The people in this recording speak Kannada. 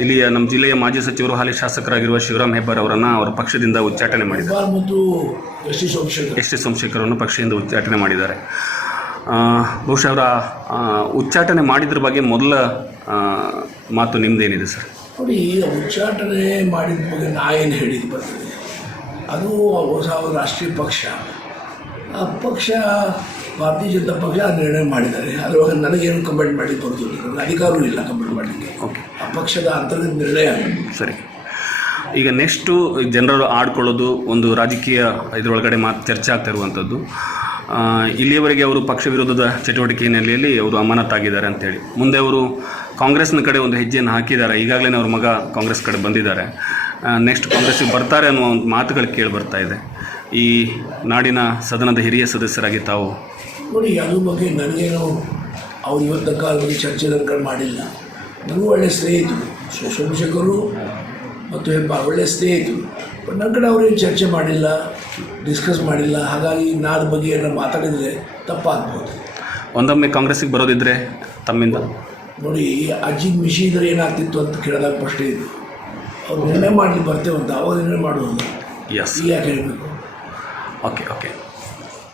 ಇಲ್ಲಿಯ ನಮ್ಮ ಜಿಲ್ಲೆಯ ಮಾಜಿ ಸಚಿವರು ಹಾಲಿ ಶಾಸಕರಾಗಿರುವ ಶಿವರಾಮ್ ಹೆಬ್ಬಾರ್ ಅವರನ್ನು ಅವರ ಪಕ್ಷದಿಂದ ಉಚ್ಚಾಟನೆ ಮಾಡಿದ್ದಾರೆ ಮತ್ತು ಎಸ್ ಟಿ ಸೋಮಶೇಖರನ್ನು ಪಕ್ಷದಿಂದ ಉಚ್ಚಾಟನೆ ಮಾಡಿದ್ದಾರೆ. ಬಹುಶಃ ಅವರ ಉಚ್ಚಾಟನೆ ಮಾಡಿದ್ರ ಬಗ್ಗೆ ಮೊದಲ ಮಾತು ನಿಮ್ಮದೇನಿದೆ ಸರ್? ನೋಡಿ, ಉಚ್ಚಾಟನೆ ಮಾಡಿದ ಬಗ್ಗೆ ನಾ ಏನು ಹೇಳಿದ್ದು ಬರ್ತದೆ, ಅದು ಹೊಸ ರಾಷ್ಟ್ರೀಯ ಪಕ್ಷ, ಆ ಪಕ್ಷ ಭಾರತೀಯ ಜನತಾ ಪಕ್ಷ ನಿರ್ಣಯ ಮಾಡಿದ್ದಾರೆ. ಅದರೊಳಗೆ ನನಗೇನು ಕಮೆಂಟ್ ಮಾಡಿ ಬರೋದಿಲ್ಲ, ನನಗೆ ಅಧಿಕಾರವೂ ಇಲ್ಲ ಕಮೆಂಟ್ ಮಾಡಲಿಕ್ಕೆ. ಓಕೆ, ಆ ಪಕ್ಷದ ಅಂತರ್ಗತ ನಿರ್ಣಯ. ಸರಿ. ಈಗ ನೆಕ್ಸ್ಟು ಜನರು ಆಡ್ಕೊಳ್ಳೋದು ಒಂದು ರಾಜಕೀಯ ಇದರೊಳಗಡೆ ಚರ್ಚೆ ಆಗ್ತಾ ಇರುವಂಥದ್ದು. ಇಲ್ಲಿಯವರೆಗೆ ಅವರು ಪಕ್ಷ ವಿರೋಧದ ಚಟುವಟಿಕೆ ಹಿನ್ನೆಲೆಯಲ್ಲಿ ಅವರು ಅಮಾನತಾಗಿದ್ದಾರೆ ಅಂತೇಳಿ, ಮುಂದೆ ಅವರು ಕಾಂಗ್ರೆಸ್ನ ಕಡೆ ಒಂದು ಹೆಜ್ಜೆಯನ್ನು ಹಾಕಿದ್ದಾರೆ. ಈಗಾಗಲೇ ಅವ್ರ ಮಗ ಕಾಂಗ್ರೆಸ್ ಕಡೆ ಬಂದಿದ್ದಾರೆ. ನೆಕ್ಸ್ಟ್ ಕಾಂಗ್ರೆಸ್ಸಿಗೆ ಬರ್ತಾರೆ ಅನ್ನುವ ಒಂದು ಮಾತುಗಳು ಕೇಳಿ ಬರ್ತಾ ಇದೆ. ಈ ನಾಡಿನ ಸದನದ ಹಿರಿಯ ಸದಸ್ಯರಾಗಿ ತಾವು ನೋಡಿ, ಅದ್ರ ಬಗ್ಗೆ ನನಗೇನು ಅವ್ರು ಇವತ್ತು ಕಾಲದಲ್ಲಿ ಚರ್ಚೆ ನನ್ನ ಮಾಡಿಲ್ಲ. ನನಗೂ ಒಳ್ಳೆಯ ಸ್ನೇಹಿತರು, ಸೋಮಶೇಖರು ಮತ್ತು ಹೆಬ್ಬಾರ್ ಒಳ್ಳೆಯ ಸ್ನೇಹಿತರು. ಬಟ್ ನನ್ನ ಕಡೆ ಅವ್ರೇನು ಚರ್ಚೆ ಮಾಡಿಲ್ಲ, ಡಿಸ್ಕಸ್ ಮಾಡಿಲ್ಲ. ಹಾಗಾಗಿ ನಾನು ಬಗ್ಗೆ ಏನಾರು ಮಾತಾಡಿದರೆ ತಪ್ಪಾಗ್ಬೋದು. ಒಂದೊಮ್ಮೆ ಕಾಂಗ್ರೆಸ್ಸಿಗೆ ಬರೋದಿದ್ದರೆ ತಮ್ಮಿಂದ ನೋಡಿ, ಅಜ್ಜಿ ಮಿಷಿ ಇದ್ರೆ ಏನಾಗ್ತಿತ್ತು ಅಂತ ಕೇಳಿದಾಗ ಪ್ರಶ್ನೆ ಇದು. ಅವ್ರು ನಿರ್ಣಯ ಮಾಡಲಿ ಬರ್ತೇವಂತ ಅವಾಗ ನಿರ್ಣಯ ಮಾಡುವುದು. ಎಸ್, ಯಾಕೆ ಹೇಳಬೇಕು? ಓಕೆ.